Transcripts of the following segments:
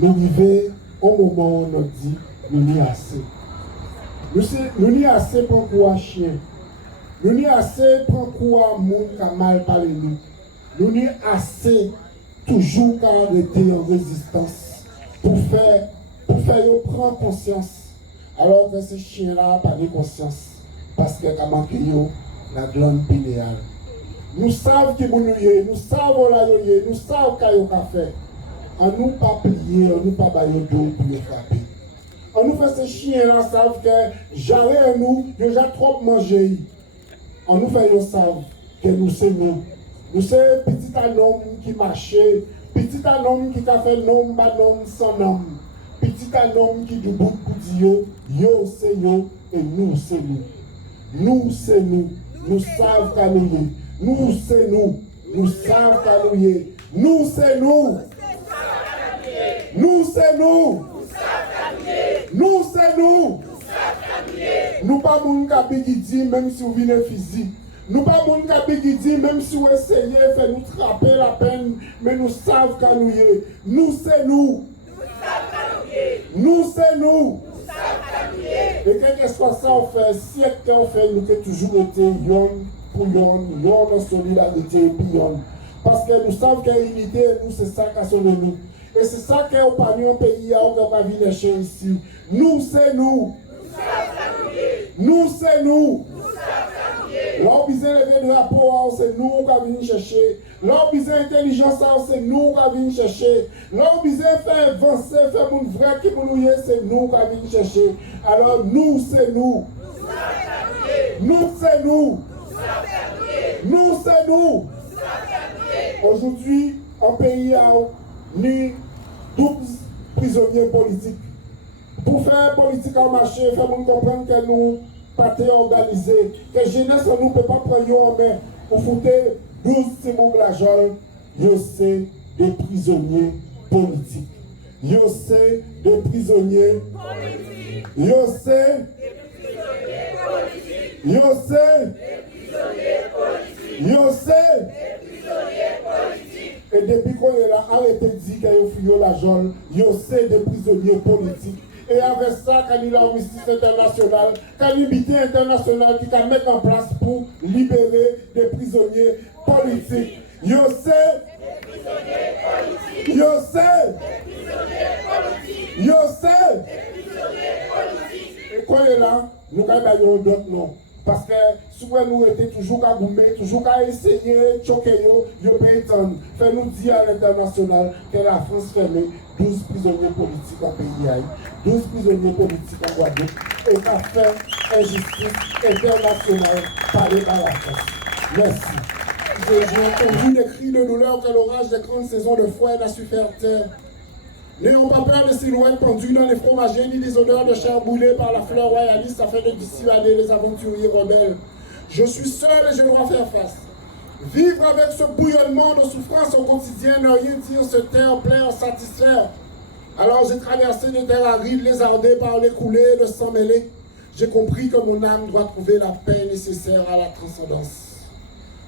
nous arrivons au moment où on dit nous n'y assez. Nous n'y assez pour quoi chien. Nous n'y assez pour quoi monde qui a mal parlé nous. Nous n'y assez toujours qu'à arrêter en résistance pour faire prendre conscience. Alors que ces chiens-là n'ont pas de conscience. Parce qu'il a manqué la glande pinéale. Nous savons qui nous y nous savons la yoye, nous savons qu'il y a fait. On nous pas plier, on nous pas bailler d'eau pour les frapper. On nous fait ces chiens-là savent que j'arrête nous, ils ont déjà trop mangé. On nous fait ils savent que nous c'est nous. Nous c'est petit homme qui marchait, petit homme qui a fait nom, pas nom sans nom. Petit homme qui du bout pour dire yo c'est yo et nous c'est nous. Nous c'est nous. Nous savons qu'à nous. Nous c'est nous. Nous savons qu'à nous. Nous c'est nous. Nous c'est nous. Nous c'est nous. Nous pas mon capi qui dit même si vous venez physique. Nous pas mon capi qui dit même si vous essayez de faire nous trapper la peine, mais nous savons qu'à nous. Nous c'est nous. Nous c'est nous. Et quel que soit ça, on fait siècle qu'on fait, nous avons toujours été yon pour yon en solidarité et puis yon. Parce que nous savons qu'il y a une unité, nous, c'est ça qui a sonné nous. Et c'est ça qui est au panier au pays, on ne va pas venir chercher ici. Nous, c'est nous. Nous, c'est nous. Là, on besoin lever le rapport, c'est nous qui venir chercher. Là, on besoin intelligence, c'est nous qui venir chercher. Là, on besoin faire avancer, faire mon vrai qui nous c'est nous qui venir chercher. Alors, nous, c'est nous. Nous, c'est nous. Nous, c'est nous. Aujourd'hui, en pays, nous 12 prisonniers politiques. Pour faire politique en marché, faire nous comprendre que nous partis organisés, que jeunesse ne nous peut pas prendre en main pour foutre 12 Simon Glajol, c'est des prisonniers politiques. C'est des prisonniers politiques. C'est et depuis qu'on a arrêté de dire qu'il y a la jaune, c'est des prisonniers politiques. Et avec ça, quand il y a une justice internationale, quand il y a une unité internationale qui va mettre en place pour libérer des prisonniers politiques. Et quand il est là, nous avons d'autres noms. Parce que souvent nous étions toujours à goumer, toujours à essayer de choquer, faire nous dire à l'international que la France fermée 12 prisonniers politiques en pays, 12 prisonniers politiques en Guadeloupe, et ça fait injustice internationale par la France. Merci. J'ai entendu les cris de douleur que l'orage des grandes saisons de fouet n'a su faire taire. N'ayons pas peur des silhouettes pendues dans les fromagers, ni des odeurs de chair brûlée par la fleur royaliste afin de dissuader les aventuriers rebelles. Je suis seul et je dois faire face. Vivre avec ce bouillonnement de souffrance au quotidien, ne rien dire, se taire, plaire, satisfaire. Alors j'ai traversé des terres arides, lézardées par les coulées de sang mêlé. J'ai compris que mon âme doit trouver la paix nécessaire à la transcendance.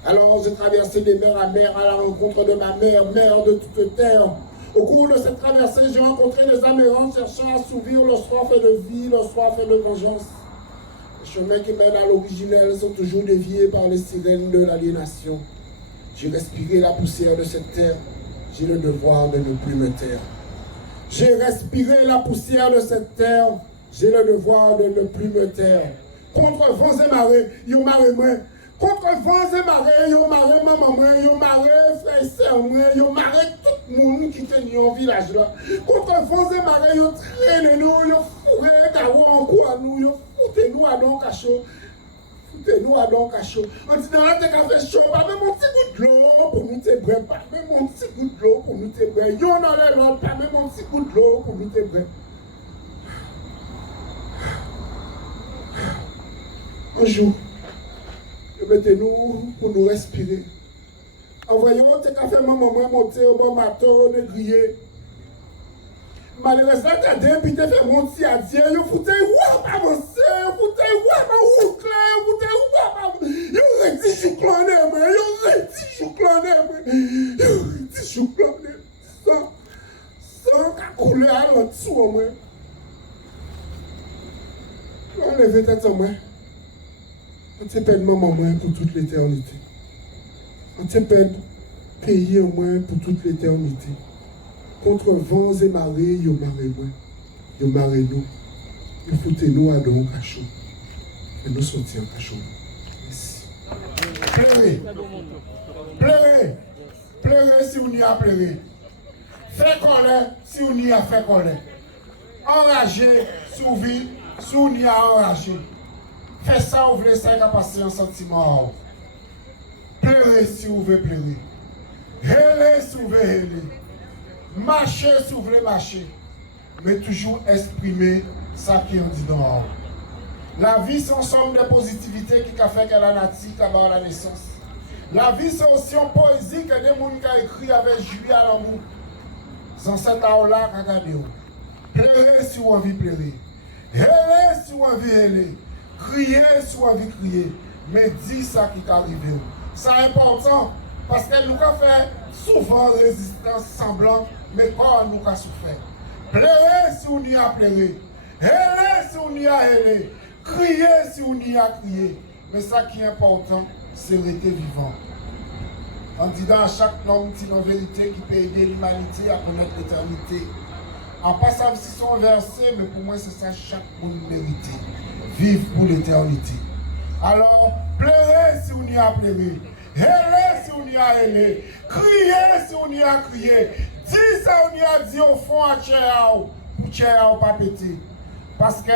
Alors j'ai traversé des mers amères à la rencontre de ma mère, mère de toute terre. Au cours de cette traversée, j'ai rencontré des âmes errantes cherchant à assouvir leur soif de vie, leur soif de vengeance. Les chemins qui mènent à l'originel sont toujours déviés par les sirènes de l'aliénation. J'ai respiré la poussière de cette terre, j'ai le devoir de ne plus me taire. J'ai respiré la poussière de cette terre, j'ai le devoir de ne plus me taire. Contre vents et marées, yon marée moi. Contre vents et marées, yon marée maman moi, yon marée frère et sœur moi, yon marée tout le monde qui tenait en village là. Contre vents et marées, yon traîne nous, yon fourré d'avou en quoi nous, yon foutez nous à don cachot. Foutez-nous à don cachot. On dit dans la tête qu'à fait chaud, pas même un petit bout de l'eau pour nous te brûler, pas même un petit bout de l'eau pour nous te brûler. Yon dans les lois, pas même un petit bout de l'eau pour nous te brûler. Un jour, mettez-nous pour nous respirer. En voyant tes cafés, maman monter au bon bateau, ne griller. Malheureusement, t'as deux puis t'as fait monter à Dieu. Vous foutez, ouah, avancer, vous foutez, ouah, ma roue claire, vous foutez, ouah, ma. Vous redis, je cloné, moi, vous redis, je cloné, moi. Vous redis, je cloné. Sans couler à l'autre sous moi. On lève tête en moi. On te pède maman moi pour toute l'éternité. On te pède pays en moi pour toute l'éternité. Contre vents et marées, yo maré moi. Yo maré nous. Yo foutez nous à dans un cachot. Et nous sortir en cachot. Merci. Pleurez. Pleurez. Pleurez si on y a pleuré. Fait colère si on y a fait colère. Enragé si on vit, si on y a enragé. Faites ça, vous voulez ça, passer un sentiment. Pleurez si vous voulez pleurer. Hélez si vous voulez hélez. Marchez si vous voulez marcher. Mais toujours exprimer ça qui on dit dans haut. La vie, c'est un somme de positivité qui a fait qu'elle a natif avant la naissance. La vie, c'est aussi une poésie que des gens qui ont écrit avec juillet à l'amour. Sans cette là, regardez. Pleurez si vous avez envie de pleurer. Hélez si vous avez envie de hélez. Crier si vous avez envie de crier. Mais dis ça qui est arrivé. C'est important parce que nous avons fait souvent résistance semblante, mais quand nous avons souffert. Pleurez si on y a pleuré. Hélez si on y a hélé. Criez si on y a crié. Mais ça qui est important, c'est rester vivant. En disant à chaque homme une vérité qui peut aider l'humanité à connaître l'éternité. En passant si son verset, mais pour moi c'est ça chaque monde mérite. Vivre pour l'éternité. Alors, pleurez si on y a pleuré. Hélez si on y a hélé. Criez si on y a crié. Dis ça on y a dit au fond à Tchéao. Pour Tchéao pas péter. Parce que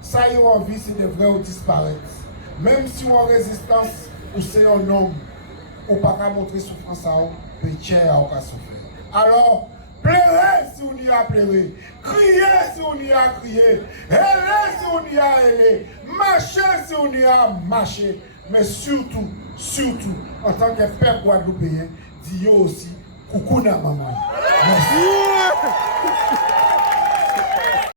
ça y est en vie, c'est de vrai disparaître. Même si on a résistance, ou c'est un homme, ou pas qu'à montrer souffrance à vous, mais Tchéao a souffert. Alors, pleurez si on y a pleuré. Criez si on y a crié. Hélez si on y a hélé. Marchez si on y a marché. Mais surtout, en tant que père guadeloupéen, dis aussi, coucou na maman. Merci.